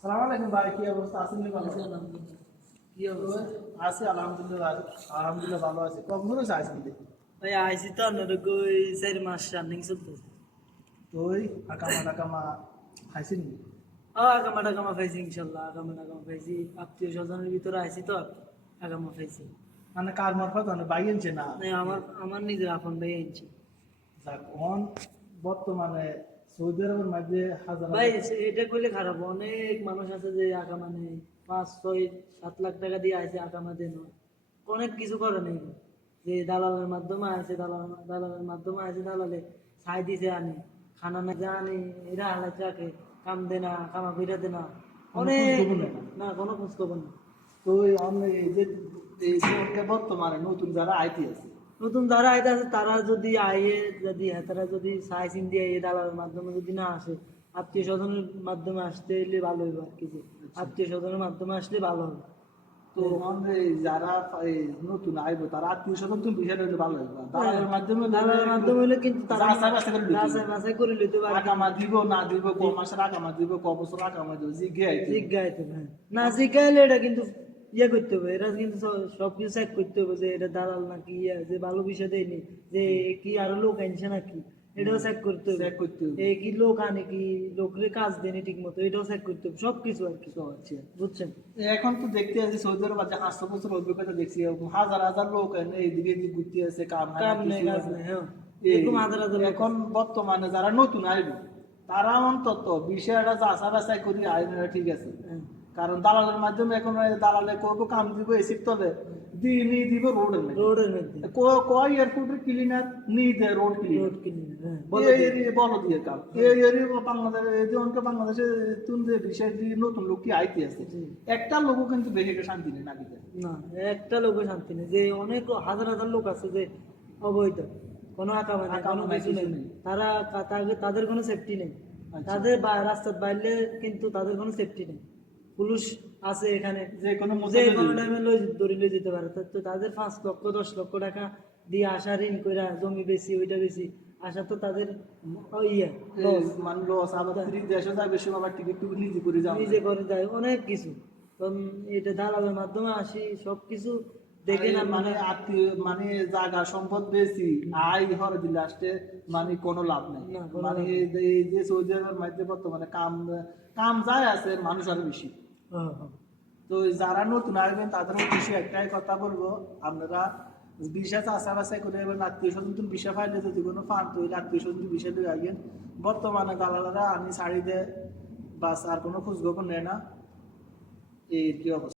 সালাম আলাইকুম ভাই কি অবস্থা? আছেন ভালো? কি অবস্থা? আছি আলহামদুলিল্লাহ আলহামদুলিল্লাহ ভালো আছি। কখন ধরে আছেন ভাই আইসি তো আপনার চার মাস রানিং চলতেছে তুই আকামা টাকামা আগামা টাকামা ইনশাল্লাহ আগামা টাকামা পাইছি। আত্মীয় স্বজনের ভিতরে আইসি তো আগামা মানে কার মারফত? মানে বাই আনছে না? না আমার আমার নিজের আপন ভাই আনছে। যাক বর্তমানে সৌদি আরবের মধ্যে হাজার ভাই এটা করলে খারাপ। অনেক মানুষ আছে যে আগামা নেই। পাঁচ ছয় সাত লাখ টাকা দিয়ে আইসে আগামা দেন। অনেক কিছু করে নেই। যে দালালের মাধ্যমে আছে দালাল দালালের মাধ্যমে আছে দালালে ছাই দিছে আনি। খানা না জানি এরা হালাত রাখে কাম দে না কামা বিরা দে না। অনেক না। কোনো খোঁজ খবর না তুই অন এই যে বর্তমানে নতুন যারা আইটি আছে নতুন যারা আছে তারা যদি আইয়ে যদি হ্যাঁ তারা যদি সাই দিয়ে এই দালালের মাধ্যমে যদি না আসে আত্মীয় স্বজনের মাধ্যমে আসতে এলে ভালো হবে আর কি যে। আত্মীয় স্বজনের মাধ্যমে আসলে ভালো হবে। তো যারা নতুন আইবো তারা আত্মীয় স্বজন তুমি বিষয় হলে ভালো হবে দালালের মাধ্যমে দালালের মাধ্যমে হলে কিন্তু তারা যাচাই বাছাই করে লইতে যাচাই করে লইতে পারে আকামা দিব না দিব ক মাসের আকামা দিব ক বছর আকামা দিব জিজ্ঞে আইতে জিজ্ঞাইতে হ্যাঁ। না জিজ্ঞাইলে এটা কিন্তু ইয়ে করতে হবে এরা কিন্তু সব- সবকিছু চেক করতে হবে যে এটা দালাল নাকি ইয়ে যে ভালো বিষয় দেয়নি যে কি আরও লোক আনছে নাকি এটাও চেক করতে হবে। চেক করতে হবে। কি লোক আনে কি লোকরে কাজ দেয়নি ঠিক মতো এটাও চেক করতে হবে সবকিছু আর কি। বুঝছেন? এখন তো দেখতে আছি সৌদি আরব আছে পাঁচশো বছর অভিজ্ঞতা দেখছি হাজার হাজার লোক এইদিকে ঘুরতে আছে কাম কাম নেই কাজ নেই হ্যাঁ। এরকম হাজার হাজার এখন বর্তমানে যারা নতুন আইব তারা অন্তত বিষয়টা যাচা বাছাই করি আইন ঠিক আছে। হ্যাঁ। কারণ দালালের মাধ্যমে এখন দালালে কব কাম দিব এসির তলে। দিনই দিব রোডের মধ্যে। রোডের মধ্যে। ক- কয় এয়ারপোর্টের ক্লিনার নি দে রোড ক্লিনার রোড কিনে হ্যাঁ বলো দিয়ে। কাম। এই এরি বাংলাদেশ এই যে অনেক বাংলাদেশে তুমি যে বিষয় যে নতুন লোক কি আইতে আছে। একটা লোকও কিন্তু বেশি শান্তি নেই নাকি না একটা লোকও শান্তি নেই। যে অনেক হাজার হাজার লোক আছে যে অবৈধ কোনো আঁকা মানে কোনো কিছু নেই। তারা তাদের- কোনো সেফটি নেই। আচ্ছা। তাদের রাস্তার বাইরে কিন্তু তাদের কোনো সেফটি নেই। পুলিশ আছে এখানে। যে কোনো যে কোনো টাইমে লই দড়ি লই যেতে পারে। তো- তাদের পাঁচ লক্ষ দশ লক্ষ টাকা দিয়ে আসা ঋণ কইরা জমি বেশি ওইটা বেশি। আসা তো তাদের ইয়ে। মানে লস আবার দেশে বেশি আবার টিকিট টুকিট নিজে করে যাও নিজে করে যায় অনেক কিছু। তো এটা দালালের মাধ্যমে আসি সব কিছু দেখে না মানে আত্মীয় মানে জায়গা সম্পদ বেশি আয় হরে দিলে আসতে মানে কোনো লাভ নাই। মানে এই যে- সৌদি আরবের মধ্যে বর্তমানে কাম কাম যায় আছে মানুষ আরও বেশি। হ্যাঁ, হ্যাঁ। তো যারা নতুন আসবেন তাদের উদ্দেশ্যে একটাই কথা বলব। আপনারা বিষয় চাষা বাছাই করে এবার আত্মীয় স্বজন তুমি বিষয় ফাইলে যদি কোনো ফান তো আত্মীয় স্বজন বিষয় দিয়ে আসবেন। বর্তমানে দালালারা আমি শাড়ি দেয় বাস আর কোনো খোঁজ খবর নেয় না। এই কি অবস্থা?